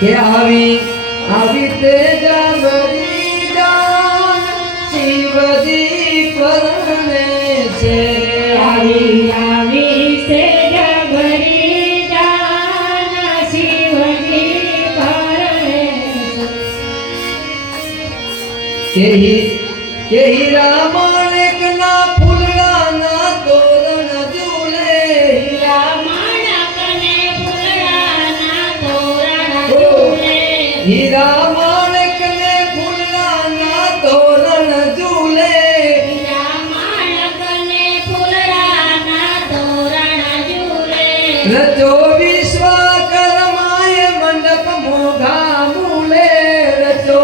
કે આવી તેજા ભરી જાન શિવજી પરણે છે આવી તેજા ભરી જાન શિવજી પરણે છે કે હીરા માણેકના ફૂલડાના તોરણ ઝૂલે હીરા માણકને ફૂલડાના તોરણ ઝૂલે હીરા માણેકને ફૂલડાના તોરણ ઝૂલે હીરા માણકને ફૂલડાના તોરણ ઝૂલે રચો વિશ્વકર્માએ મંડપ મોઘા મૂલે રચો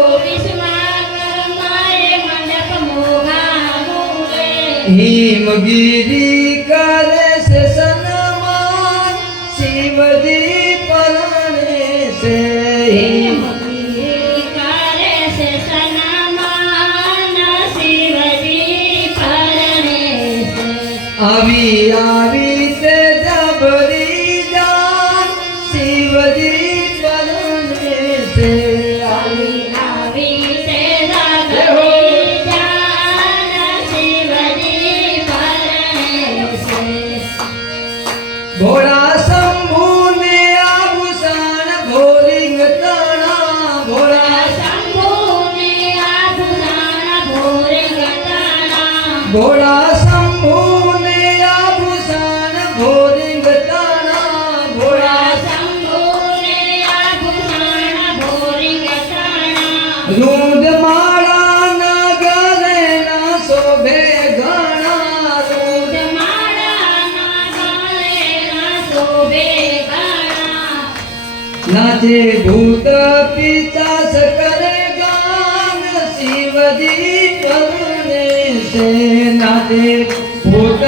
હિમગીરી કરે છે સન્માન શિવજી પરણે છે હિમગીરી કરે છે સન્માન શિવજી પરણે છે આવી તેજા ભરી જાન શિવજી પરણે છે આવી તેજા ભરી જાન શિવજી પરણે છે ભોળા શંભુને આભૂષણ ભોરિંગ તણા ભોળા શંભુને આભૂષણ ભોરે ગતાણા ભોળા શંભુને આભૂષણ ભોરિંગ તણા ભોળા શંભુને આભૂષણ ભોરે ગતાણા રૂંઢ માળાના ગળેના શોભે ઘણા રૂંઢ માળાના ગળેના શોભે ઘણા નાચે ભૂત પિશાચ કરે ગાન શિવજી પરણે છે નાચે ભૂત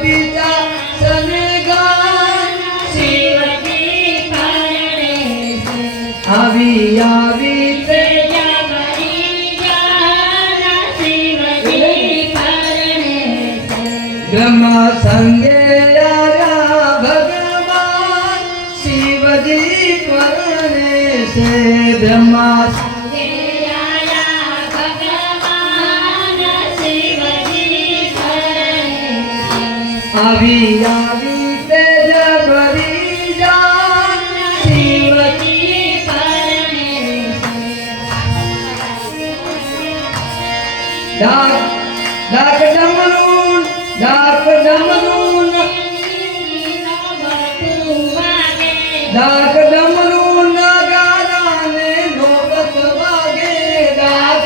પિશાચ ને ગાન શિવજી પરણે છે આવી તેજા ભરી જાન શિવજી પરણે છે બ્રહ્મ સંગે આવ્યા ભગવાન શિવજી પરણે છે બ્રહ્મ સંગે આયા ભગવાન શિવજી પરણે છે આવી તેજા ભરી જાન શિવજી પરણે ડાક ડાક ડમરૂન ડાક ડમરૂન ડાક ડમરૂન નગારાને નોબત વાગે ડાક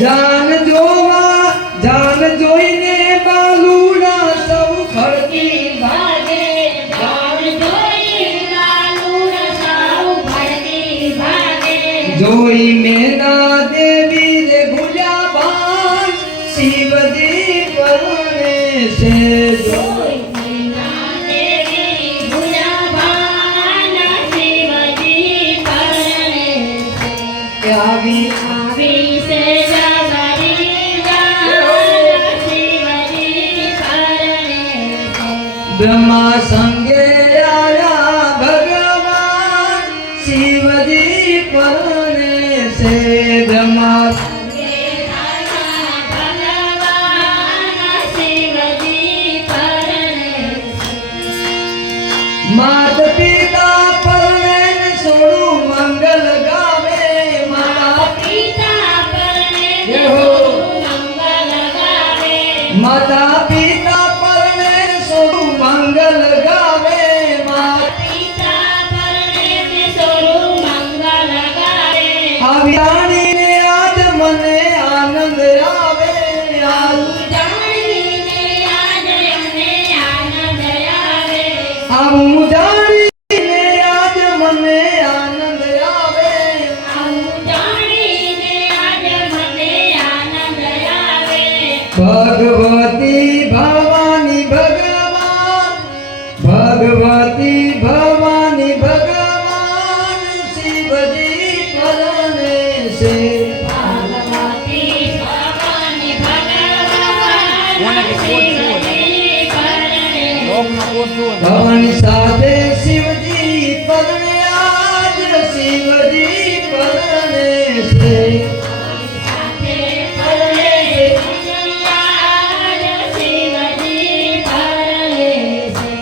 જાન જોઈને બાલુડા સૌ ખડકી ભાગે જોઈ મેના દેવી રે ગુલ્યા ભાન શિવજી પરણે છે આવી બ્રહ્મા સંગે આયા ભગવાન શિવજી પરણે છે બ્રહ્મા માત પિતા પરણે ને સોડું મંગલ ગાવે માતા માતા પિતા પરણે ને સોડું મંગલ ગાવે આવ્યાણીને આજ મને આનંદ આવે આવું જાણીને આજ મને આનંદ આવે ભગવતી ભવાની ભગવાન ભગવતી ભવાની ભગવાન શિવજી પરણે છે ભગવાન હવન સાથે શિવજી પરણે આજ શિવજી પરણે છે સાથે પરણે શિવજી પરણે છે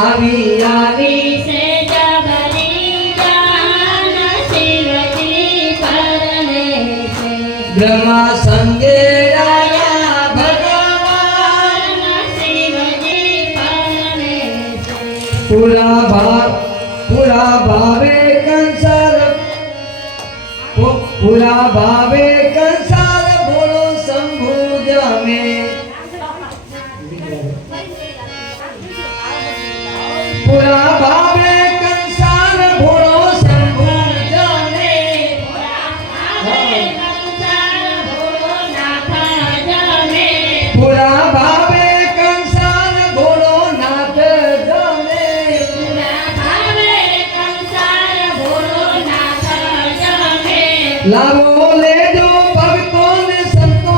આવી આવી છે જબરી જાન શિવજી પરણે છે બ્રહ્મા સંગે આયા ભગવાન શિવજી પરણે છે પૂરા ભાવે કંસાર પૂરા ભાવે કંસાર ભોળો શંભુ જામે પૂરા ભાવે કંસાર ભોળો શંભુ જામે પૂરા ભાવે કંસાર ભોળો નાથ જામે લાવો લેજો ભક્તોને સંતો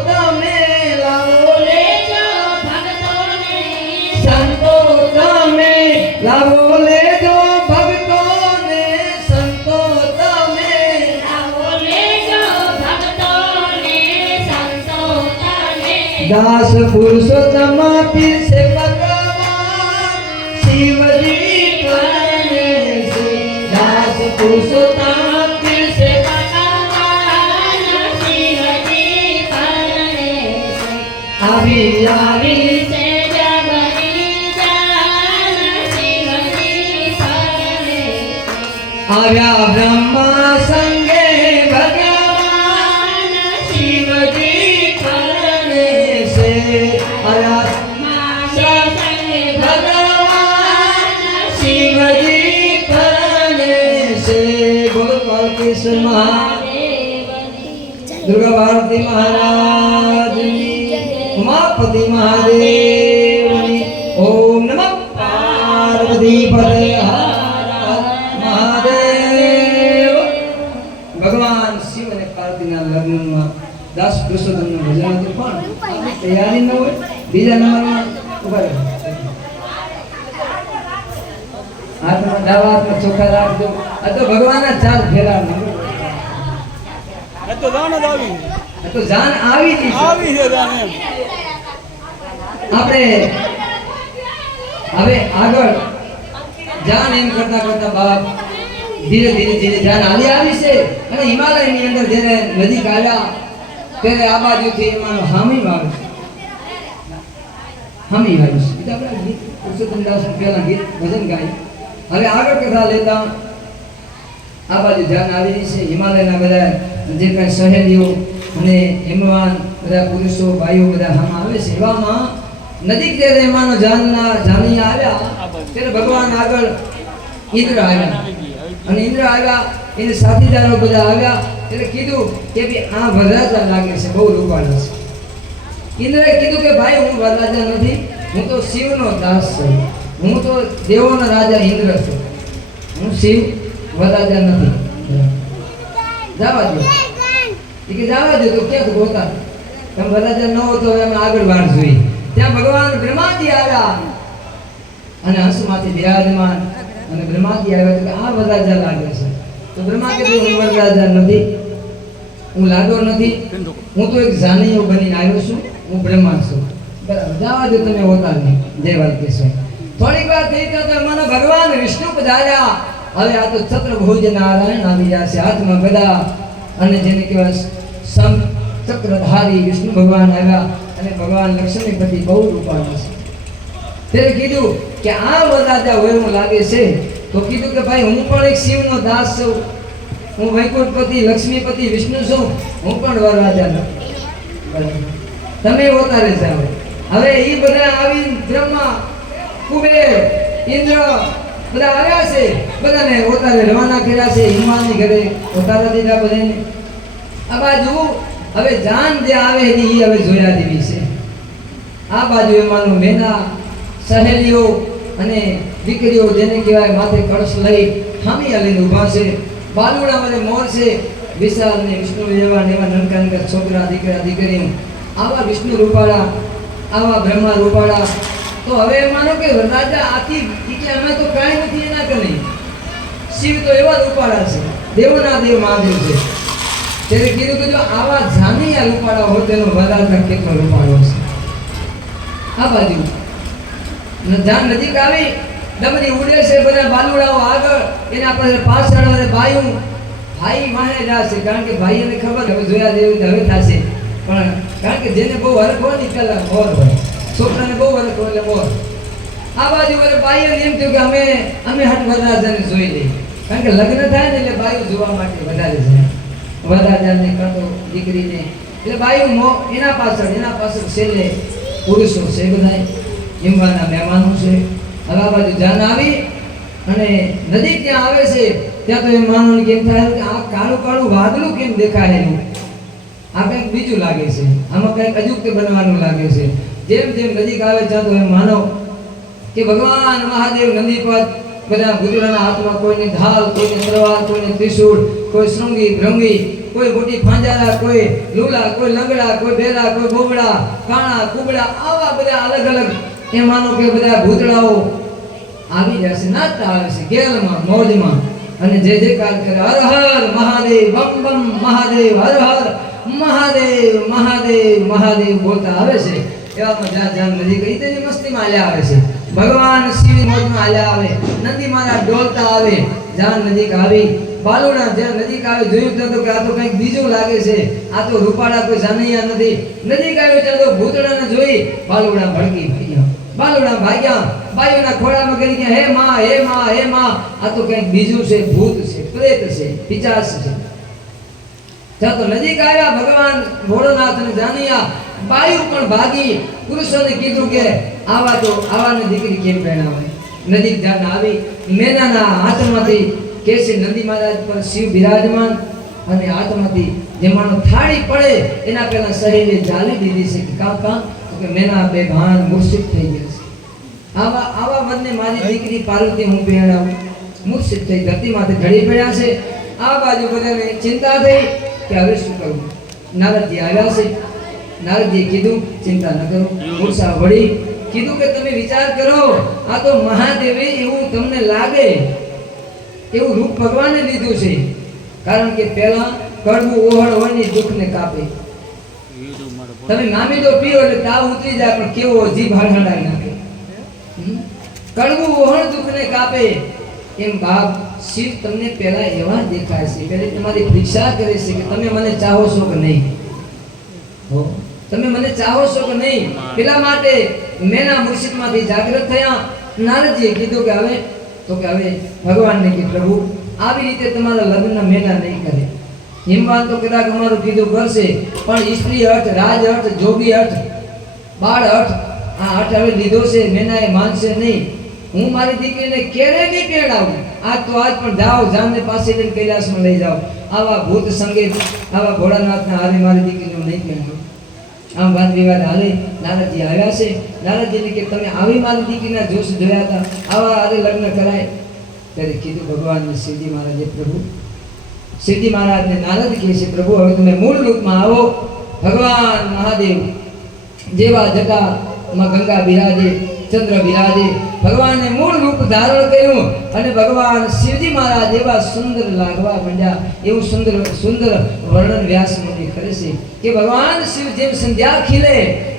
તમે લાવો સંતો તમે લાવો લેજો ભક્તોને સંતો તમે દાસ પુરુષોત્તમ પીરસે ભગવાન શિવજી પરણે છે દાસ પુરુષોત્તમ પીરસે આવી આવી આવ્યા બ્રહ્મા સંગે ભગવાન શિવજી પરણે છે આવ્યા ભગવાન શિવજી પરણે છે ગોપાલ કૃષ્ણ દુર્ગા ભારતી મહારાજની ઉમાપતિ મહાદેવની ઓમ નમઃ પાર્વતી પદે મહાદેવ ભગવાન શિવ અને પાર્વતીના લગ્નમાં દાસ પુરુષોત્તમનું ભજન હતું પણ તૈયારી ન હોય બીજા નંબરમાં ઉભા રહો હાથમાં ડાબા હાથમાં ચોખા રાખજો આ તો ભગવાનના ચાર ફેરા એ તો જાન જ આવી આ તો જાન આવી ગઈ છે આવી છે જાન એમ આપણે હવે આગળ જાન એમ કરતા કરતા બાપ ધીરે ધીરે જાન આવી છે અને હિમાલયની અંદર જ્યારે નજીક આવ્યા ત્યારે આ બાજુથી એમાંનો હામી વાળો હામી વાળો છે આપણે ગીત પુરુષોત્તમ દાસ પહેલા ગીત ભજન ગાય હવે આગળ કથા લેતા આ બાજુ જાન આવી રહી છે હિમાલયના બધા જે કઈ સહેલીઓ અને હિમવાન બધા પુરુષો ભાઈઓ બધા હામાં આવે છે એવામાં નજીક જ્યારે એમાંનો જાની આવ્યા ત્યારે ભગવાન આગળ ઇન્દ્ર આવ્યા અને ઇન્દ્ર આવ્યા એને સાથીદારો બધા આવ્યા એટલે કીધું કે ભાઈ આ વરરાજા લાગે છે બહુ રૂપાળા છે ઇન્દ્રએ કીધું કે ભાઈ હું વરરાજા નથી હું તો શિવનો દાસ છું હું તો દેવોનો રાજા ઇન્દ્ર છું હું શિવ વરરાજા નથી જવા દો કે જવા દો તો ક્યાંક ગોતા તમે વરરાજા ન હો તો હવે અમે આગળ વાળ જોઈએ ત્યાં ભગવાન બ્રહ્માજી આવ્યા અને હંસમાંથી બિરાજમાન અને બ્રહ્માજી આવ્યા તો કે આ વરરાજા લાગે છે તો બ્રહ્મા કીધું હું વરરાજા નથી હું લાડો નથી હું તો એક જાનીઓ બનીને આવ્યો છું હું બ્રહ્મા છું બરાબર જવા દો તમે હોતા નહીં જય વાલકેશ્વર થોડીક વાર થઈ તો મને ભગવાન વિષ્ણુ પધાર્યા હવે આ તો છત્રભુજ નારાયણ આવી ગયા છે હાથમાં ગદા અને જેને કહેવાય શંખ ચક્રધારી વિષ્ણુ ભગવાન આવ્યા અને ભગવાન લક્ષ્મીપતિ બહુ રૂપાળા છે ત્યારે કીધું કે આ વરરાજા હોય એવું લાગે છે તો કીધું કે ભાઈ હું પણ એક શિવનો દાસ છું હું વૈકુંઠપતિ લક્ષ્મીપતિ વિષ્ણુ છું હું પણ વરરાજા નથી તમે ઉતારે જાઓ હવે એ બધા આવી બ્રહ્મા કુબેર ઇન્દ્ર બધા આવ્યા છે બધાને ઉતારે રવાના કર્યા છે હિમાલની ઘરે ઉતારા દીધા બધાને આ બાજુ હવે જાન જે આવે એની હવે જોયા દેવી છે આ બાજુ એમાંનું મેના સહેલીઓ અને દીકરીઓ જેને કહેવાય માથે કળશ લઈ હામી લઈને ઊભા છે બાલુડા મને મોર છે વિશાલ ને વિષ્ણુ જેવા ને એવા નનકા નનકા છોકરા દીકરા દીકરીઓ આવા વિષ્ણુ રૂપાળા આવા બ્રહ્મા રૂપાળા તો હવે માનો કે વરરાજા આથી કે અમે તો કાંઈ નથી એના કરે. શિવ તો એવા રૂપાળા છે, દેવોના દેવ મહાદેવ છે. ત્યારે કીધું કે જો આવા જાનૈયા રૂપાળા હોય તેનો વરરાજા કેટલો રૂપાળો છે. આ બાજુ જાન નજીક આવી, ડમરી ઉડે છે, બધા બાલુડાઓ આગળ, એના પર પાછળ અને ભાઈ વાહે જાશે. કારણ કે ભાઈને ખબર હવે જોયા જેવું હવે થશે. પણ કારણ કે જેને બહુ હરખ હોય ને પેલા મોર હોય, છોકરાને બહુ હરખ હોય એટલે મોર. આ બાજુ વડે ભાઈને એમ થયું કે અમે હટ વરરાજાને જોઈ લઈએ. કારણ કે લગ્ન થાય ને એટલે બાયું જોવા માટે વધારે જાય. વરરાજાને કાં તો દીકરીને એટલે બાયું એના પાછળ છેલ્લે પુરુષો છે, બધા હિમવાના મહેમાનો છે. હવે આ બાજુ જાન આવી અને નજીક ત્યાં આવે છે, ત્યાં તો એમ માનવાનું કેમ થાય કે આ કાળું કાળું વાદળું કેમ દેખાય એનું, આ કંઈક બીજું લાગે છે, આમાં કંઈક અજુક્ત બનવાનું લાગે છે. જેમ જેમ નજીક આવે ત્યાં તો એમ માનો કે ભગવાન મહાદેવ નંદી પર બધા ભૂતળાના હાથમાં કોઈને ઢાલ, કોઈને તલવાર, કોઈને ત્રિશૂળ, કોઈ શૃંગી ભ્રંગી, કોઈ મોટી ફાંજારા, કોઈ લુલા, કોઈ લંગડા, કોઈ બેરા, કોઈ બોબડા, કાણા, કુબડા, આવા બધા અલગ અલગ એ માનો કે બધા ભૂતળાઓ આવી જશે, નાચતા આવે છે ગેલમાં, મોજમાં, અને જે જયકાર કરે હર હર મહાદેવ, બમ બમ મહાદેવ, હર હર મહાદેવ, મહાદેવ મહાદેવ બોલતા આવે છે. એવામાં જ્યાં નજીક ગઈ તેની મસ્તીમાં હાલ્યા આવે છે. ભગવાન શિવ મોજમાં હાલ્યા આવે, નંદી મહારાજ ડોલતા આવે. જ્યાં નજીક આવી બાલુડા જ્યાં નજીક આવી જોયું તો કે આ તો કંઈક બીજું લાગે છે, આ તો રૂપાળા કોઈ જાનૈયા નથી. નજીક આવ્યો ત્યાં તો ભૂતળાને જોઈ બાલુડા ભડકી ભાગ્યા, બાલુડા ભાગ્યા, બાયુના ખોળામાં કરી ગયા, હે માં, હે માં, હે માં, આ તો કંઈક બીજું છે, ભૂત છે, પ્રેત છે, પિચાસ છે. ત્યાં તો નજીક આવ્યા ભગવાન ભોળોનાથ અને જાનૈયા. બાયુ પણ ભાગી, પુરુષોને કીધું કે આવાને દીકરી કેમ પહેણાવે. નજીક જાન આવી, મેનાના હાથમાંથી કેસી નંદી મહારાજ પર શિવ બિરાજમાન, અને હાથમાંથી જેમાનો થાળી પડે એના પહેલા શરીરે જાલી દીધી છે. કાં તો કે મેના બે ભાન મુર્શિદ થઈ ગયા છે. આવા વનને મારી દીકરી પાર્વતી હું પહેણાવું. મુર્શિદ થઈ ધરતીમાંથી ઢળી પડ્યા છે. આ બાજુ બધાને ચિંતા થઈ કે હવે શું કરવું. નારદજી આવ્યા છે. નારદજીએ કીધું ચિંતા ન કરો. મૂર્છા વળી કીધું કે તમે વિચાર કરો, આ તો મહાદેવે એવું તમને લાગે એવું રૂપ ભગવાને લીધું છે. કારણ કે પહેલા કડવું ઓહળ હોય ને દુઃખને કાપે. તમે મામીલો પીઓ એટલે તાવ ઉતરી જાય, પણ કેવો જીભ હળહળાઈ નાખે. કડવું ઓહળ દુઃખને કાપે. એમ બાપ શિવ તમને પહેલા એવા દેખાય છે, પહેલા તમારી પરીક્ષા કરે છે કે તમે મને ચાહો છો કે નહીં. તમે મને ચાહો છો કે નહીં. પેલા માટે મેના મુર્શિદમાંથી જાગૃત થયા. નારદજીએ કીધું કે હવે ભગવાનને કે પ્રભુ આવી રીતે તમારા લગ્ન મેના નહીં કરે. હિમવાન તો કદાચ અમારું કીધું કરશે, પણ સ્ત્રી અર્થ, રાજ અર્થ, જોગી અર્થ, બાળ અર્થ, આ અર્થ હવે લીધો છે, મેનાએ માનશે નહીં. હું મારી દીકરીને ક્યારે નહીં પહેણાવું. આજ તો આજ પણ જાઓ, જામને પાસે લઈને કૈલાસમાં લઈ જાઓ. આવા ભૂત સંગીત, આવા ભોળાનાથના હારે મારી દીકરીને નહીં પહેણાવું. આમ વાત વિવાદ હાલે. નારદજી આવ્યા છે. નારદજીને કે તમે આવી મારી દીકરીના જોશ જોયા હતા, આવા હારે લગ્ન કરાય. ત્યારે કીધું ભગવાનને શિવજી મહારાજે, પ્રભુ શિવજી મહારાજને નારદ કહે છે, પ્રભુ હવે તમે મૂળ રૂપમાં આવો. ભગવાન મહાદેવ જેવા જટામાં ગંગા બિરાજે, ચંદ્ર બિરાજે, ભગવાને મૂળ રૂપ ધારણ કર્યું અને ભગવાન શિવજી મહારાજ એવા સુંદર લાગવા માંડ્યા. એવું સુંદર વર્ણન વ્યાસ મુનિ કરે છે કે ભગવાન શિવ જેમ સંધ્યા ખીલે,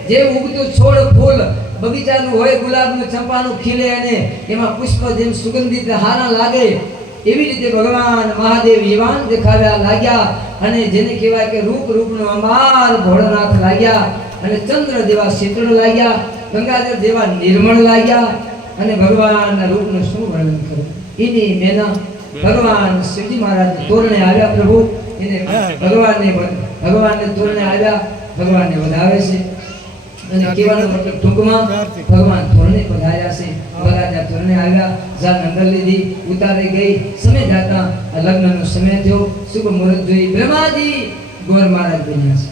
જેમ ઉગતું છોડ ફૂલ બગીચાનું હોય, ગુલાબનું, ચંપાનું ખીલે અને એમાં પુષ્પ જેમ સુગંધિત હારા લાગે, એવી રીતે ભગવાન મહાદેવ યુવાન દેખાવ્યા લાગ્યા. અને જેને કહેવાય કે રૂપનો અમાર ભોળાનાથ લાગ્યા. અને ચંદ્ર જેવા શીતળ લાગ્યા, ગંગાધર જેવા નિર્મળ લાગ્યા. અને ભગવાનના રૂપનું શું વર્ણન કરું. એની મેના ભગવાન શિવજી મહારાજ તોરણે આવ્યા. પ્રભુ એને ભગવાનને તોરણે આવ્યા, ભગવાનને વધાવે છે. અને કહેવાનો મતલબ ટૂંકમાં ભગવાન તોરણે પધાર્યા છે. વરરાજા તોરણે આવ્યા, જાન અંદર લીધી, ઉતારી ગઈ. સમય જાતા લગ્નનો સમય થયો. શુભ મુહૂર્ત જોઈ બ્રહ્માજી ગોર મહારાજ બન્યા છે.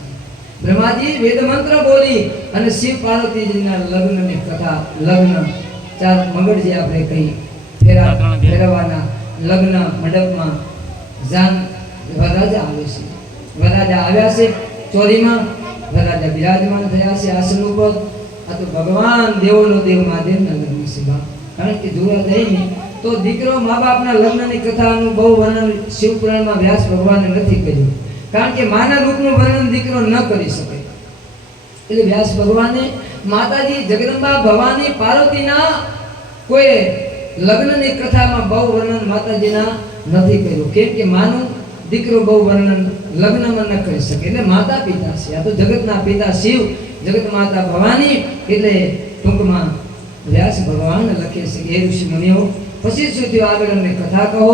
બ્રહ્માજી વેદ મંત્ર બોલી અને શિવ પાર્વતીજીના લગ્નની કથા, લગ્ન ચાર મંગળ જે આપણે કહી ફેરવવાના લગ્ન મંડપમાં જાન વરરાજા આવે છે. વરરાજા આવ્યા છે ચોરીમાં. વરરાજા બિરાજમાન થયા છે આસન ઉપર. આ તો ભગવાન દેવોનો દેવ મહાદેવના લગ્ન છે બા. કારણ કે જોવા જઈએ ને તો દીકરો મા બાપના લગ્નની કથાનું બહુ વર્ણન શિવપુરાણમાં વ્યાસ ભગવાને નથી કર્યું. કારણ કે માના રૂપનું વર્ણન દીકરો ન કરી શકે. એટલે વ્યાસ ભગવાને માતાજી જગદંબા ભવાની પાર્વતીના કોઈ લગ્નની કથામાં બહુ વર્ણન માતાજીના નથી કર્યું. કેમ કે માનું દીકરો બહુ વર્ણન લગ્નમાં ન કરી શકે. એટલે માતા પિતા છે. આ તો જગતના પિતા શિવ, જગત માતા ભવાની. એટલે ટૂંકમાં વ્યાસ ભગવાન લખે છે કે હે ઋષિ મુનિઓ, પછી શું થયું આગળ અમને કથા કહો.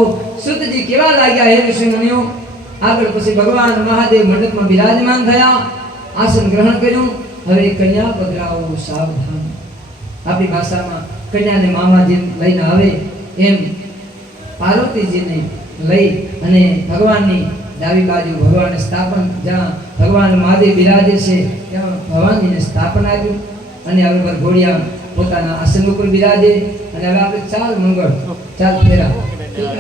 સુતજી કેવા લાગ્યા હે ઋષિ મુનિઓ? આગળ પછી ભગવાન મહાદેવ મંડપમાં બિરાજમાન થયા, આસન ગ્રહણ કર્યું. હવે કન્યા પધરાવો સાવધાન. આપણી ભાષામાં કન્યાને મામાજી લઈને આવે એમ પાર્વતીજીને લઈ અને ભગવાનની ડાબી બાજુ ભગવાનને સ્થાપન, જ્યાં ભગવાન મહાદેવ બિરાજે છે ત્યાં ભવાનીને સ્થાપન આપ્યું. અને હવે વરઘોડિયા પોતાના આસન ઉપર બિરાજે. અને હવે આપણે ચાર મંગળ, ચાર ફેરા,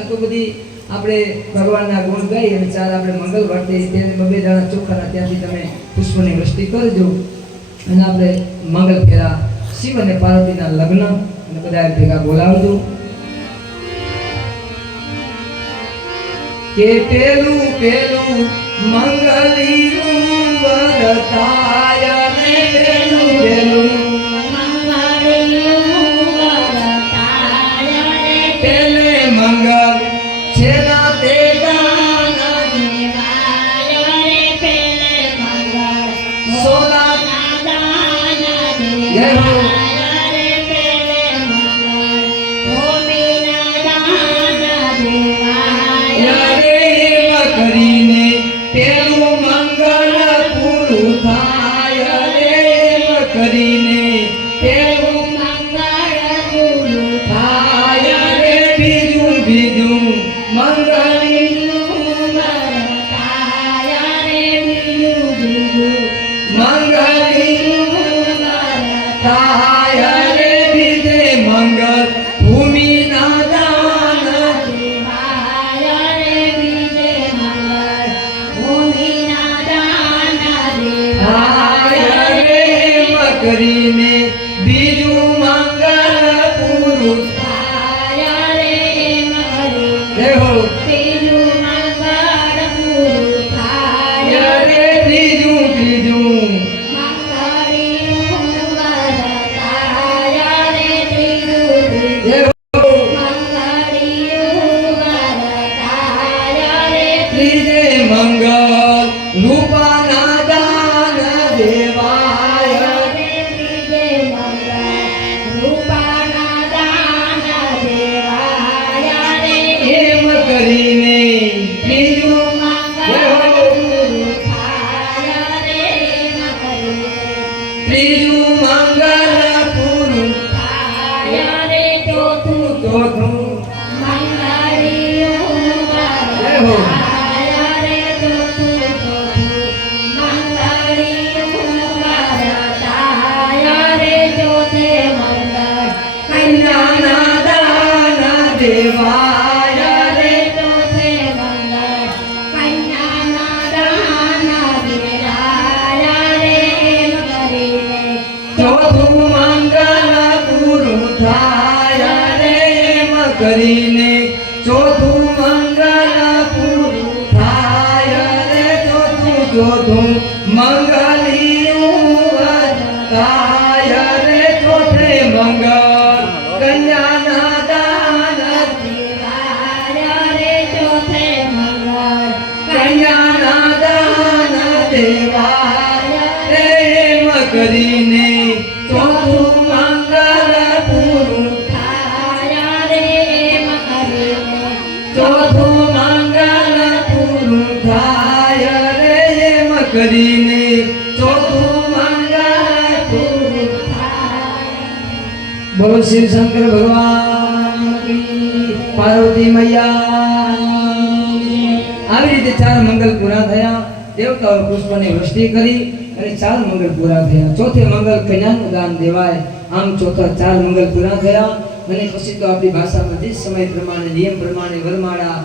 તો બધી આપણે ભગવાનના ગુણ ગાઈ અને ચાર આપણે મંગલ વર્તે તેને બબે દાણા ચોખાના ત્યાંથી તમે પુષ્પની વૃષ્ટિ કરજો. અને આપણે મંગલ ફેરા શિવ અને પાર્વતીના લગ્ન અને બધા ભેગા બોલાવજો. કે પેલું પેલું મંગલીનું વરતાય ને પેલું પેલું પેલે મંગલ છેના તે સોના જય હો. કરીને પેલું મંગળ પૂરું થાય રે, કરીને પેલું મંગળ પૂરું થાય રે, બીજું બીજું મંગળીનું વરતાય રે, બીજું બીજું મંગળીનું વરતાય રે, બીજે મંગળ ભૂમિના દાન દેવાય રે, બીજે મંગળ ભૂમિના દાન દેવાય રે, એમ કરીને બીજું મંગળ પૂરું થાય રે, એમ કરીને બીજું મંગળ પૂરું થાય રે, બીજું બીજું મંગળીનું વરતાય રે, ત્રીજું બીજું ત્રીજે મંગલ રૂપાના દાન દેવાય રે, ત્રીજે મંગળ રૂપાના દાન દેવાય રે, એમ કરીને ત્રીજું મંગળ પૂરું થાય રે, એમ કરીને ત્રીજું મંગળ પૂરું થાય રે, ચોથું ચોથું મંગળીનું વરતાય રે, ચોથું ચોથું મંગળીનું વરતાય રે, ચોથે મંગળ કન્યાના દાન દેવાય રે, ચોથે મંગળ કન્યાના દાન દેવાય રે, એમ કરીને ચોથું મંગળ પૂરું થાય રે, એમ કરીને ચોથું મંગળ પૂરું થાય રે, ચોથું ચોથું મંગલીનું વરતાય રે, ચોથે મંગળ કન્યાના દાન દેવાય રે, ચોથે મંગળ કન્યાના દાન દેવાય રે, એમ કરીને ચોથું મંગળ પૂરું થાય રે, એમ કરીને ચોથું મંગળ પૂરું થાય રે, એમ કરીને ચોથું મંગળ પૂરું થાય. બોલો શિવ શંકર ભગવાન કી, પાર્વતી મૈયા. આવી રીતે ચાર મંગલ પૂરા થયા. દેવતાઓ પુષ્પની વૃષ્ટિ કરી અને ચાર મંગલ પૂરા થયા. ચોથે મંગલ કન્યાનું દાન દેવાય. આમ ચોથા ચાર મંગલ પૂરા થયા. અને પછી તો આપણી ભાષામાં જે સમય પ્રમાણે નિયમ પ્રમાણે વરમાળા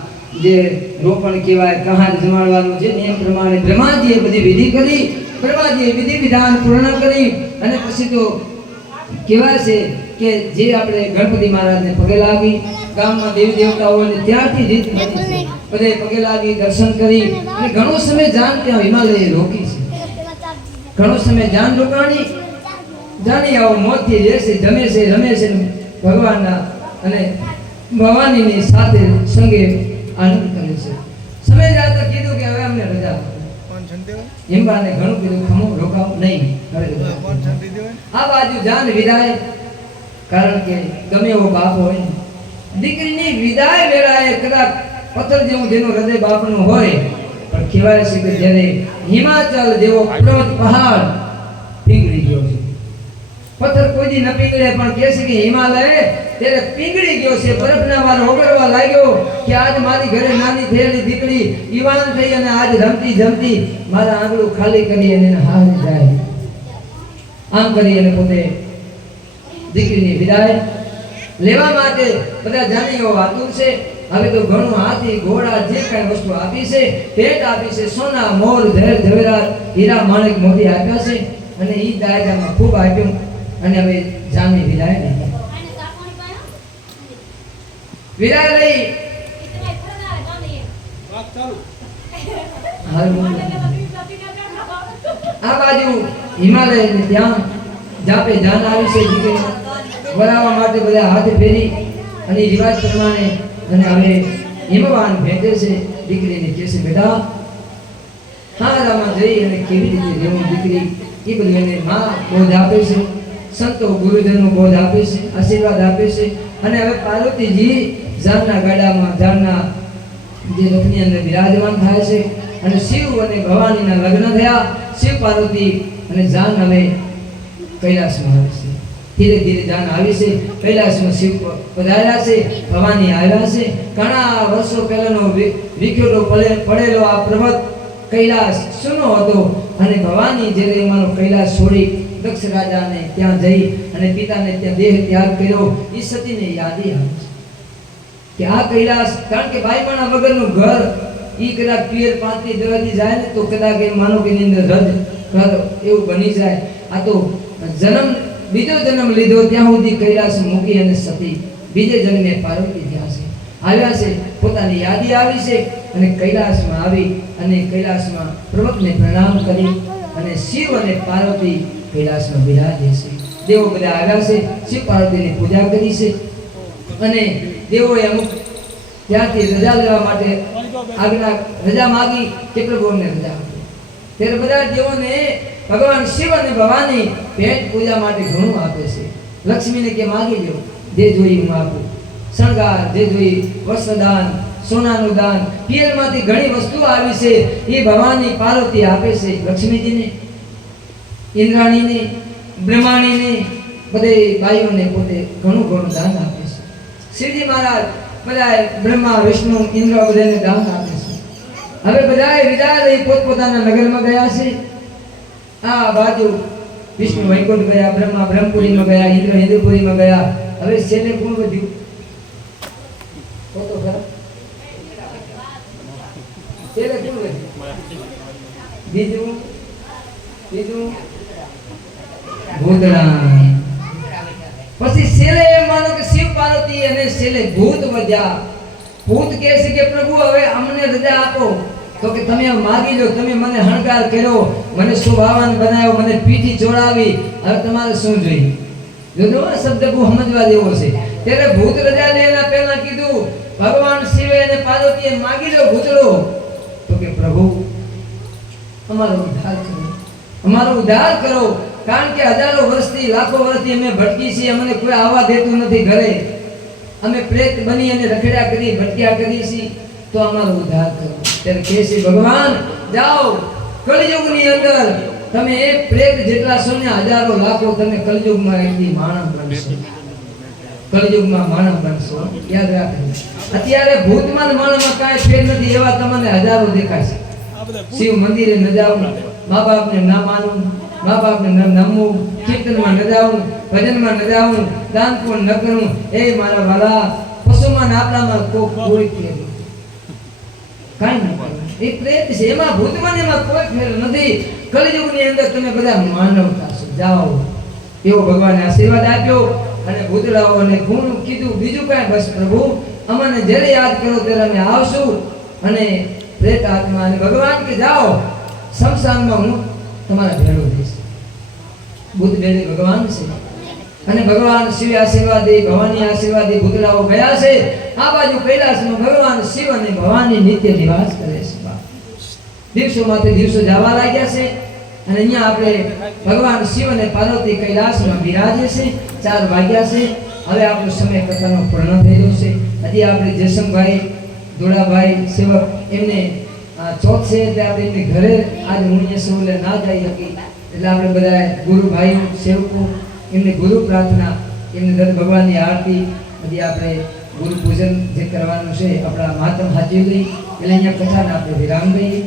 જે રોપણ કહેવાય, કહાર જમાડવાનું જે નિયમ પ્રમાણે બ્રહ્માજીએ બધી વિધિ કરી. બ્રહ્માજીએ વિધિ વિધાન પૂર્ણ કરી અને પછી તો કહેવાય છે કે જે આપણે ગણપતિ મહારાજને પગે લાગી, ગામમાં દેવી દેવતાઓને ત્યાંથી રીત બની છે, બધે પગે લાગી દર્શન કરી અને ઘણો સમય જાન ત્યાં હિમાલયે રોકી છે. ઘણો સમય જાન રોકાણી, જાની આવો મોજથી રહેશે, જમે છે, રમે છે, ભગવાનના અને ભવાનીની સાથે સંગે આનંદ કરે છે. સમય જતા કીધું કે હવે અમને રજા આપો. હિંબાને ઘણું કીધું ખમો રોકાવ નહીં, હવે રજા આપો. આ બાજુ જાન વિદાય, કારણ કે ગમે એવો બાપ હોય દીકરીની વિદાય વેળાએ કદાચ પથ્થર જેવું જેનું હૃદય બાપનું હોય, પણ કહેવાય છે કે જ્યારે હિમાચલ જેવો પર્વત પહાડ પીંગળી ગયો છે. પથ્થર કોઈ દી ન પીંગળે, પણ કહે છે કે હિમાલય ત્યારે પીંગળી ગયો છે, બરફના વાર ઓગળવા લાગ્યો કે આજ મારી ઘરે નાની થયેલી દીકરી યુવાન થઈ અને આજ રમતી જમતી મારા આંગળું ખાલી કરી અને હારી જાય. આમ કરી અને પોતે દીકરીની વિદાય લેવા માટે બધા જાનીઓ આતુર છે. હવે તો ઘણું હાથી ઘોડા જે કઈ વસ્તુ આપી છે, ભેટ આપી છે, સોના મોર ઝેર ઝવેરાત હીરા માણેક મોતી આપ્યા છે અને ઈ દાયકામાં ખૂબ આપ્યું. અને હવે જાનની વિદાય લીધી. વિદાય લઈ આ બાજુ હિમાલય ને ત્યાં જાપે જાન આવી છે. દીકરી વરાવવા માટે બધા હાથ ફેરી અને રિવાજ પ્રમાણે અને હવે હિમવાન ભેટે છે. દીકરીને કહે છે બેટા હારામાં જઈ અને કેવી રીતે રહેવું. દીકરી એ બધું એને માં બોધ આપે છે, સંતો ગુરુજનો બોધ આપે છે, આશીર્વાદ આપે છે. અને હવે પાર્વતીજી જાનના ગાડામાં જાનના જે રથની અંદર બિરાજમાન થાય છે અને શિવ અને ભવાનીના લગ્ન થયા. શિવ પાર્વતી અને જાન હવે કૈલાસમાં આવે છે. ધીરે ધીરે જાન આવી છે. કૈલાસમાં શિવ પધાર્યા છે, ભવાની આવ્યા છે. ઘણા વર્ષો પહેલાનો વિખેડો પડેલો આ પર્વત કૈલાસ સૂનો હતો અને ભવાની જ્યારે એમાંનો કૈલાસ છોડી દક્ષ રાજાને ત્યાં જઈ અને પિતાને ત્યાં દેહ ત્યાગ કર્યો. એ સતીને યાદી આવે છે કે આ કૈલાસ, કારણ કે ભાઈપણા વગરનું ઘર ઈ કદાચ પિયર પાંચથી દરથી જાય ને તો કદાચ એ માનો કે ની અંદર રદ ઘર એવું બની જાય. આ તો બીજો જન્મ લીધો ત્યાં સુધી કૈલાસ મૂકી અને સતી બીજે જન્મે પાર્વતી થયા છે, આવ્યા છે. પોતાની યાદી આવી છે અને કૈલાસમાં આવી અને કૈલાસમાં પર્વતને પ્રણામ કરી અને શિવ અને પાર્વતી કૈલાસમાં બિરાજે છે. દેવો બધા આવ્યા છે, શિવ પાર્વતીની પૂજા કરી છે અને દેવોએ અમુક ત્યાંથી રજા લેવા માટે રજા માગી કે પ્રભુ અમને રજા આપો. ત્યારે બધા દેવોને ભગવાન શિવ અને ભવાની ભેટ પૂજા માટે ઘણું આપે છે. લક્ષ્મીને કે માગી લો, જે જોઈ હું આપું. શણગાર જે જોઈ, વસ્ત્રદાન, સોનાનું દાન, પિયરમાંથી ઘણી વસ્તુઓ આવી છે એ ભવાની પાર્વતી આપે છે લક્ષ્મીજીને, ઇન્દ્રાણીને, બ્રહ્માણીને, બધે બાઈઓને પોતે ઘણું ઘણું દાન આપે છે. શિવજી મહારાજ બધા બ્રહ્મા વિષ્ણુ ઇન્દ્ર બધાને દાન આપે છે. હવે બધાએ વિદાય લઈ પોતપોતાના નગરમાં ગયા છે. આ બાજુ વિષ્ણુ વૈકુંઠ ગયા, બ્રહ્મા બ્રહ્મપુરીમાં ગયા, ઇન્દ્ર ઇન્દ્રપુરીમાં ગયા. હવે છેલ્લે કોણ વધ્યું? તો ખરા છેલ્લે કોણ વધ્યું? બીજું ભૂતળા. પછી છેલ્લે એમ માનો કે શિવ પાર્વતી અને છેલ્લે ભૂત વધ્યા. ભૂત કહે છે કે પ્રભુ હવે અમને રજા આપો. તો કે તમે માગી લો, તમે મને હણકાર કર્યો, મને શોભાવાન બનાવ્યો, મને પીઠી ચોડાવી, હવે તમારે શું જોઈએ? જોજો આ શબ્દ બહુ સમજવા જેવો છે. ત્યારે ભૂત રજા લેના પહેલા કીધું ભગવાન શિવે અને પાર્વતીએ માગી લો ભૂતળો. તો કે પ્રભુ અમારો ઉદ્ધાર કરો, અમારો ઉદ્ધાર કરો, કારણ કે હજારો વર્ષથી લાખો વર્ષથી અમે ભટકી છીએ, અમને કોઈ આવવા દેતું નથી ઘરે. અમે પ્રેત બની અને રખડ્યા કરી, ભટક્યા કરી છીએ, તો અમારો ઉદ્ધાર કરો. ત્યારે કહે છે ભગવાન જાઓ કલિયુગની અંદર તમે એક પ્રેત જેટલા છો ને હજારો લાખો તમે કલિયુગમાં એકથી માણસ બનશો. કલિયુગમાં માણસ બનશો, યાદ રાખજો. અત્યારે ભૂતમાં માણસમાં કાંઈ ફેર નથી, એવા તમને હજારો દેખાશે. શિવ મંદિરે ન જાવું, મા બાપને ના માનવું, મા બાપને ન નમવું, કીર્તનમાં ન જાવું, ભજનમાં ન જાવું, દાન પુણ્ય ન કરવું, એ મારા વાલા પશુમાં આપણામાં કોઈ ફેર કાંઈ નહીં. એ પ્રેત છે, એમાં ભૂતમાં એમાં કોઈ ફેર નથી. કલિયુગની અંદર તમે બધા માનવતા છો. જાઓ એવો ભગવાને આશીર્વાદ આપ્યો અને ભૂતળાઓને ઘણું કીધું બીજું કાંઈ બસ પ્રભુ અમને જ્યારે યાદ કરો ત્યારે અમે આવશું અને પ્રેત આત્મા અને ભગવાન કે જાઓ શમશાનમાં હું તમારા ભેળો દઈશ. બુદ્ધ બેને ભગવાન છે અને ભગવાન શિવ આશીર્વાદ દે ભવાની આશીર્વાદ દે ભૂતળાઓ ગયા છે આ બાજુ કૈલાસમાં ભગવાન શિવ અને ભવાની નિત્ય નિવાસ કરે છે. દિવસોમાંથી દિવસો જવા લાગ્યા છે અને અહીંયા આપણે ભગવાન શિવ અને પાર્વતી કૈલાસમાં બિરાજે છે. 4 વાગ્યા છે. હવે આપણો સમય કથાનો પૂર્ણ થઈ ગયો છે. હજી આપણે જયશંકભાઈ દોડાભાઈ સેવક એમને ચોથ છે એટલે આપણે એમની ઘરે આજ હું સૌલે ના જઈ શકી એટલે આપણે બધા ગુરુ ભાઈઓ સેવકો એમની ગુરુ પ્રાર્થના એમની દર ભગવાનની આરતી હજી આપણે ગુરુ પૂજન જે કરવાનું છે આપણા માતમ હાચવી લઈ એટલે અહીંયા કથાને આપણે વિરામ દઈએ.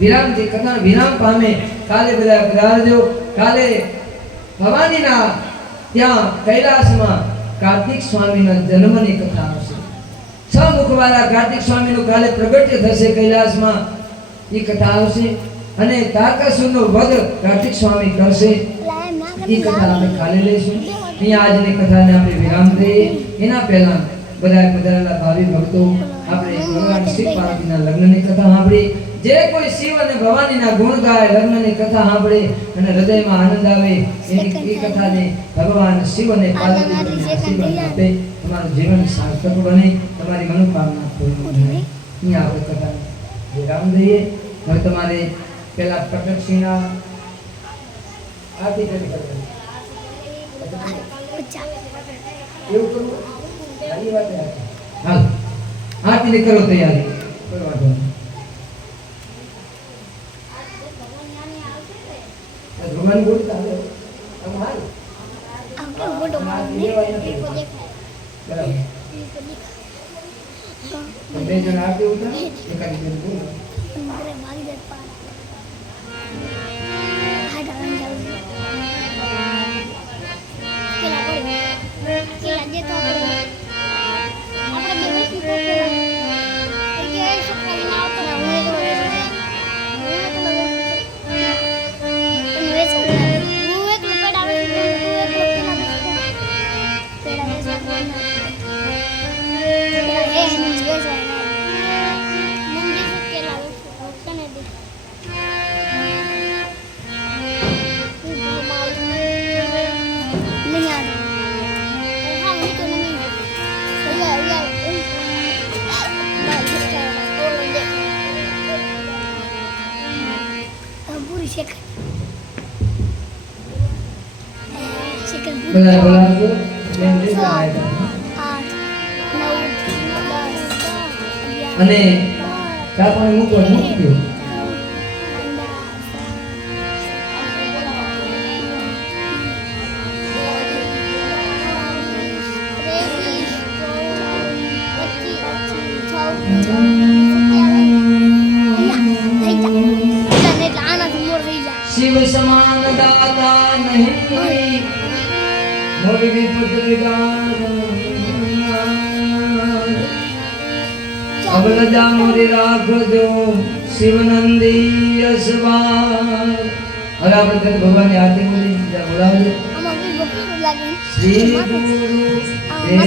વિરામ જે કથા વિરામ પામે કાલે બધા પધારજો. કાલે ભવાનીના ત્યાં કૈલાસમાં કાર્તિક સ્વામીના જન્મની કથા આવશે. 6 મુખવાળા કાર્તિક સ્વામીનું કાલે પ્રગટ્ય થશે કૈલાસમાં એ કથા આવશે અને તારકાસુરનો વધ કાર્તિક સ્વામી કરશે એ કથા આપણે કાલે લઈશું. અહીંયા આજની કથાને આપણે વિરામ દઈએ. એના પહેલા બધા પધારેલા ભાવિ ભક્તો આપણે ભગવાન શિવ પાર્વતીના લગ્નની કથા સાંભળી. જે કોઈ શિવ અને ભવાનીના ગુણ ગાય લગ્નની કથા સાંભળે અને હૃદયમાં આનંદ આવે એની એ કથાને ભગવાન શિવ અને પાર્વતી આશીર્વાદ આપે. તમારું જીવન સાર્થક બને, તમારી મનોકામના પૂર્ણ થાય. અહીંયા આપણે કથા વિરામ દઈએ. હવે તમારે પેલા પ્રકટસિંહના આરતી કરી એવું કરવું સારી વાત છે. હાલ આરતી કરો તૈયારી કોઈ વાંધો નહીં. ભગવાન બોલતા હવે આમ હાલ બરાબર બે જણ આરતી ઉતાર એકાદી જણ બોલો. બધા બોલાવજો બેનરી અને ચા પાણી મૂકો મૂકી દો. शिव समान दाता नहीं मोरी विपद अब लजा मोरी राखो शिव नंदी असवार. હવે આપણે ભગવાનની આરતી બોલી બોલાવજો. શ્રી ગુરુ દેવ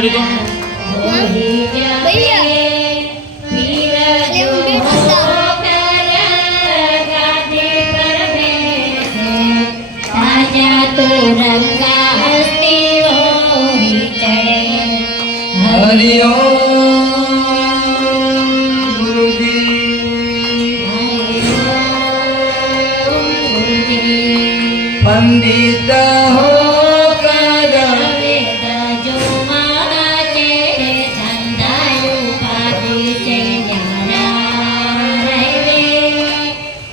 કરી દો ભૈયા પંડિત હો કર વેદ જો માચે ધંધાયું પાદી છે ન્યારા રહેવે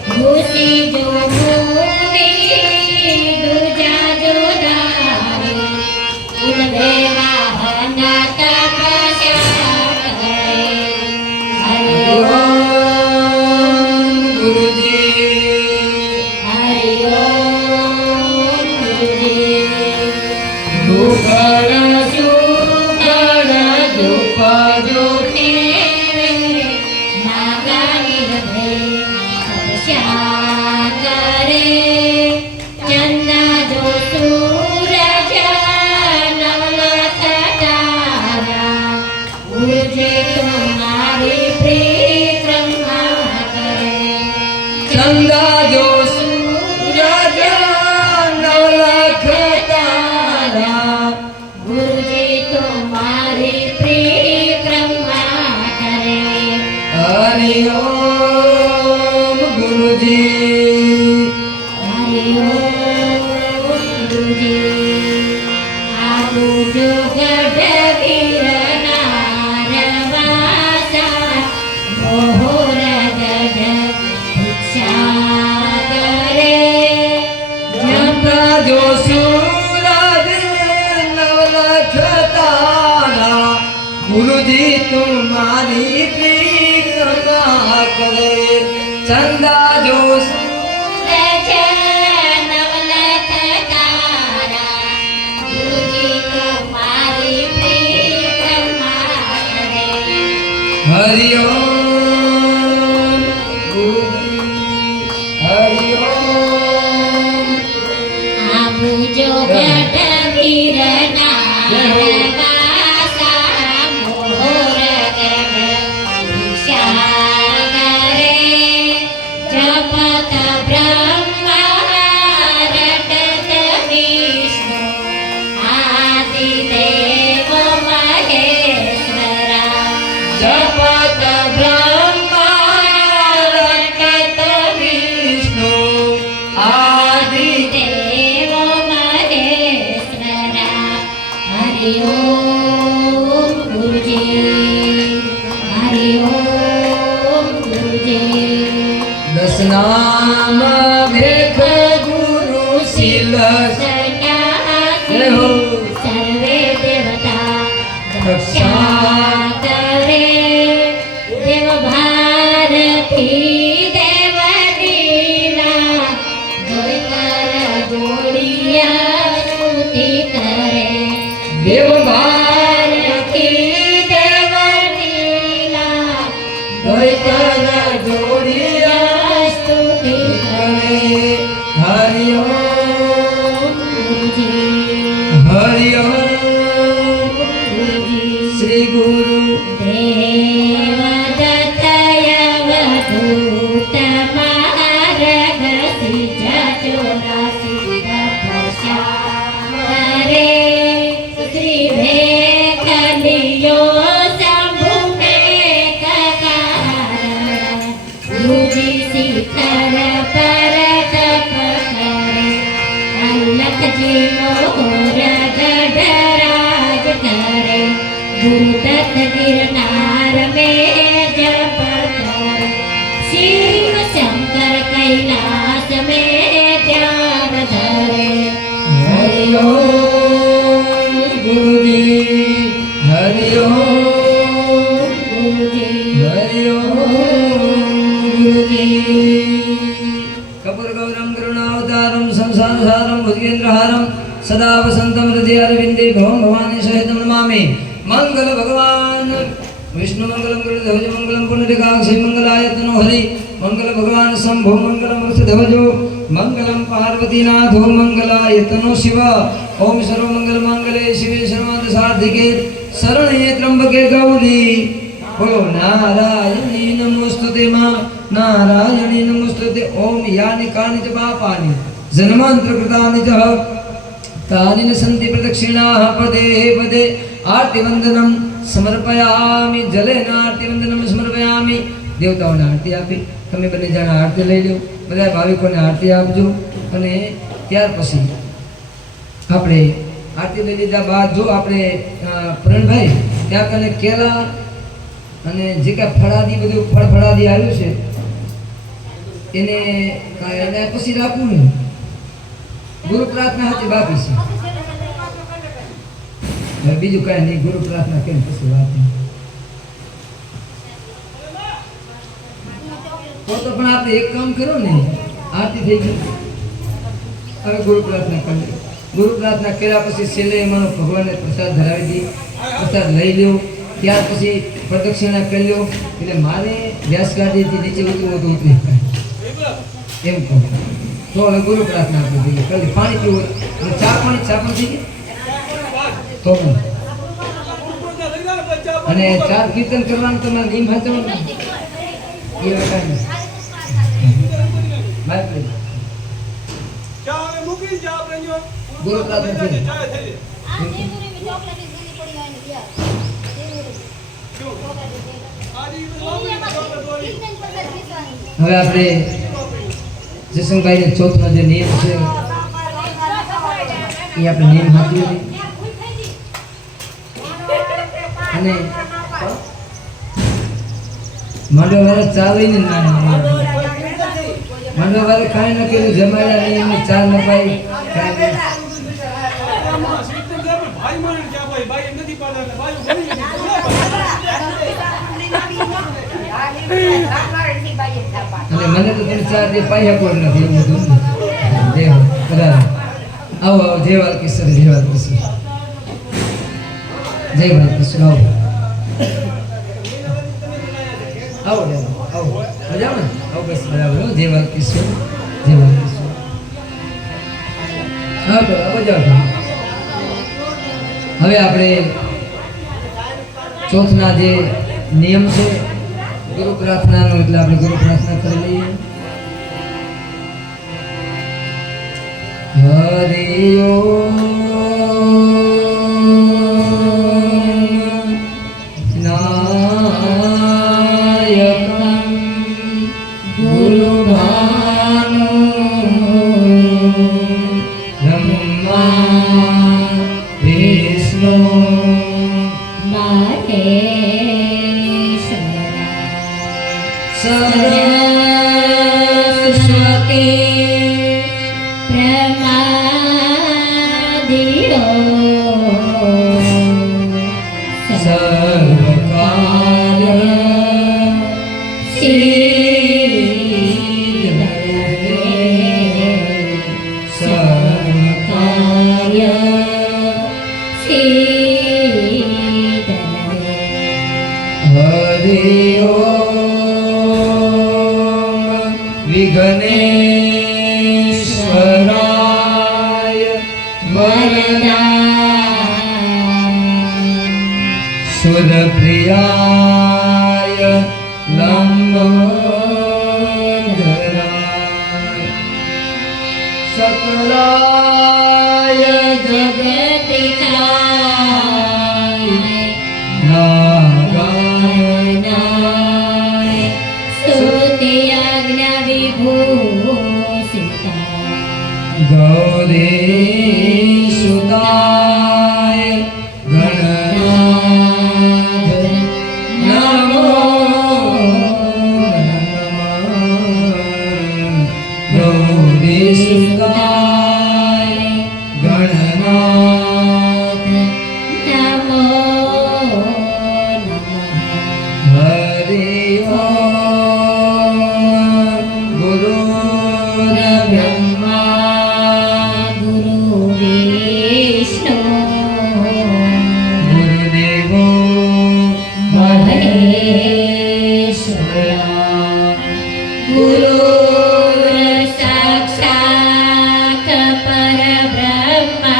ઘૂસી જો મૂડી દુજા જો દારી ઉલવે વાહના તપસ્યા કરે હરિ ઓમ ગુરુજી હરિ ઓમ ગુરુજી દુખડ સુખડ દુઃખ દુઃખ ચંદા જો સૂરજ નવલખ તારા ગુરુજી તમારી પરિક્રમા કરે હરિ ઓમ ગુરુજી હરિ ઓમ ગુરુજી આબુ જો ગઢ ગિરનારવાસા મોહર ગઢ ભિક્ષા કરે ચંદા જો સૂરજ નવલખ તારા ગુરુજી તુમારી પ્રિક્રમા કરે ચંદા જો સૂરજ નવલખ તારા ગુરુજી તમારી પરિક્રમા કરે હરિ ઓમ ગુરુજી હરિ ઓમ આબુ જો ગઢ ગિરનારવાસા મોર ગઢ ભિક્ષા કરે જપત બ્રહ્મા રટત વિષ્ણુ આદિદેવ મહેશ્વરા જપત બ્રહ્મા રટત વિષ્ણુ આદિ દેવ મહેશ્વરા હરિ ઓમ ગુરુજી હરિ ઓમ ગુરુજી દસનામ ભેખ ગુરુ શીલ સન્યાસી સર્વે દેવતા રક્ષા કરે દેવ ભારતી દેવ દીના જોઈ કર જોડિયા સ્તુતિ કરે દેવ ભારતી દેવ દીના ભય કર જોડિયા સ્તુતિ કરે હરિ ઓમ ગુરુજી હરિ ઓમ ગુરુજી શ્રી ગુરુ દેવદત્તયવધૂત માર્ગ સિદ્ધચોરાસી તપસ્યા કરે શ્રી ભેખલિયો શંભુને કકાર ગુરુજી શિખર પર તપ કરે અલખજી મોર ગઢરાજ કરે ગુરુદત્ત गिरनार में जप करे शिव शंकर कैलाश में ध्यान धरे હરિ ઓમ ગુરુજી હરિ ઓમ गुरुजी હરિ ઓમ ગુરુજી કપૂર ગૌરમ કરુણાવતારમ સંસારસારમ ભુજગેન્દ્રહારમ સદા વસંતમ હૃદય અરવિંદે ભવમ ભવાની સહિતમ નમામિ મંગલ ભગવાન વિષ્ણુ મંગલમ ગુરુધવજ મંગલમ પુનરિકાક્ષી મંગલાયતનો હરિ મંગલ ભગવાન શંભો મંગલમ વૃષધવજો મંગલમ પાર્વતીનાથો મંગલાયતનો શિવ ઓમ સર્વ મંગલ માંગલે શિવે સર્વાર્થ સાધિકે શરણ્યે ત્રંબકે ગૌરી બોલો નારાયણી નમોસ્તુતે માં નારાયણી નમોસ્તુતે ઓમ યાની કાની ચ પાપાની જન્માંતર કૃતાની ચ તાની ન સંતિ પ્રદક્ષિણાઃ પદે પદે આરતી વંદનમ સમર્પયામિ જલેન આરતી વંદનમ સમર્પયામિ દેવતાઓને આરતી આપી તમે બંને જણા આરતી લઈ લો બધા ભાવિકોને આરતી આપજો અને ત્યાર પછી આપણે આરતી લઈ લીધા બાદ જો આપણે પ્રણભાઈ ત્યાં કને કેલા અને જે કાંઈ ફળાદી બધું ફળાદી આવ્યું છે એને પછી રાખવું નહીં. ગુરુ પ્રાર્થના હતી બાકી છે. હવે બીજું કાંઈ નહીં. ગુરુ પ્રાર્થના કેમ પછી વાત નહીં. તો પણ આપણે એક કામ કરો ને, આરતી થઈ ગઈ, હવે ગુરુ પ્રાર્થના કરી. ગુરુ પ્રાર્થના કર્યા પછી છેલ્લે એમાંનો ભગવાનને પ્રસાદ ધરાવી દી, પ્રસાદ લઈ લ્યો. ત્યાર પછી પ્રદક્ષિણા કરી લ્યો. એટલે મારે વ્યાસગાદીથી નીચે ઉતરવું તો ઉતરી શકાય એમ કહું. તો હવે ગુરુ પ્રાર્થના આપણે જોઈએ. ખાલી પાણી પીવું અને ચા પાણી થઈ ગઈ તો પણ. અને ચાર કીર્તન કરવાનું તમારે નિયમ હાચવાનું એ કાંઈ ગુરુ પ્રાર્થના થઈ. હવે આપણે જસંગભાઈને ચોથનો જે નિયમ છે એ આપણે નિયમ હાથવી અને માંડવા વાળા ચા લઈને માંડવા વાળા કાંઈ ન કર્યું, જમાડ્યા નહીં, એમને ચા ન પાઈ કાંઈ અને મને તો તમે ચા જે પાઈ શકો નથી એવું બધું. દેવ બરાબર. આવો આવો જય વાલકેશ્વર, જય વાલકેશ્વર, જય વાલકેશ્વર. આવો આવો આવો મજામાં ને? આવો બસ બરાબર. જય વાલકેશ્વર, જય વાલકેશ્વર. હા તો આવો જાઓ. હવે આપણે ચોથના જે નિયમ છે ગુરુ પ્રાર્થનાનો, એટલે આપણે ગુરુ પ્રાર્થના કરી લઈએ. હરિ ઓમ નાયકં ગુરુભાનુ બ્રહ્મા વિષ્ણુ સરસ્વતી પ્રમાદિઓ સર્વકાલ સર્વકાર્ય હરિ ઓમ વિઘ્નેશ્વરાય સુરપ્રિયાય લંબોદરાય સકલાય જગતિકાય નારાયણાય સુતિયજ્ઞ વિભૂષિતા ગૌરી સુતાય ગણનાથ નમો નમઃ. ગૌરી સુતાય ગણનાથ નમો નમઃ. હરિ ઓમ ગુરુર્બ્રહ્મા ગુરુ વિષ્ણુ ગુરુદેવો મહેશ્વરા ગુરુર સાક્ષાત પરબ્રહ્મા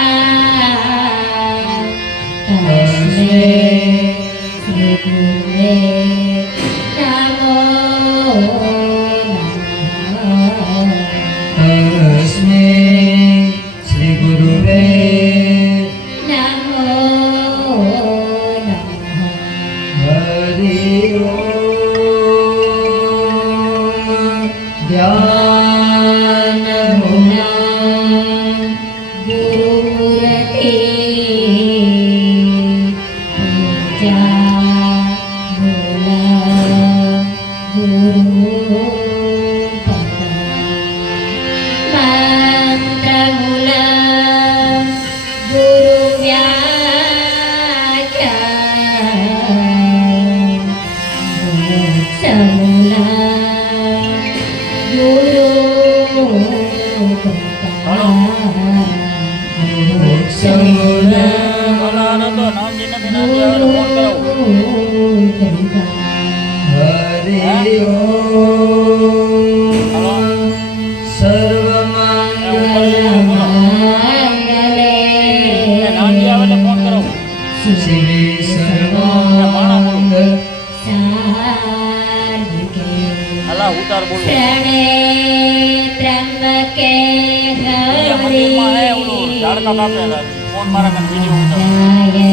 તસ્મૈ શ્રી ગુરવે નમો નમઃ. તસ્મૈ શ્રી ગુરુવે નમો નમઃ. હરિ ઓમ. ધ્યાન મુના ઓલા આનો તો નામજી નથી નામજી આવે તો ફોન કરાવો. હરિ હાલો. ઓમ સર્વમંગલ એ નામજી આવે તો ફોન કરાવો. શિવે સર્વમંગલ હાલા ઉતાર બોલો. ત્રંબકે અહીંયા મંદિરમાં હે ઓલું ઝાડકા કાપેલા. ફોન મારા કાન વિડીયો ઉતારો. હરિ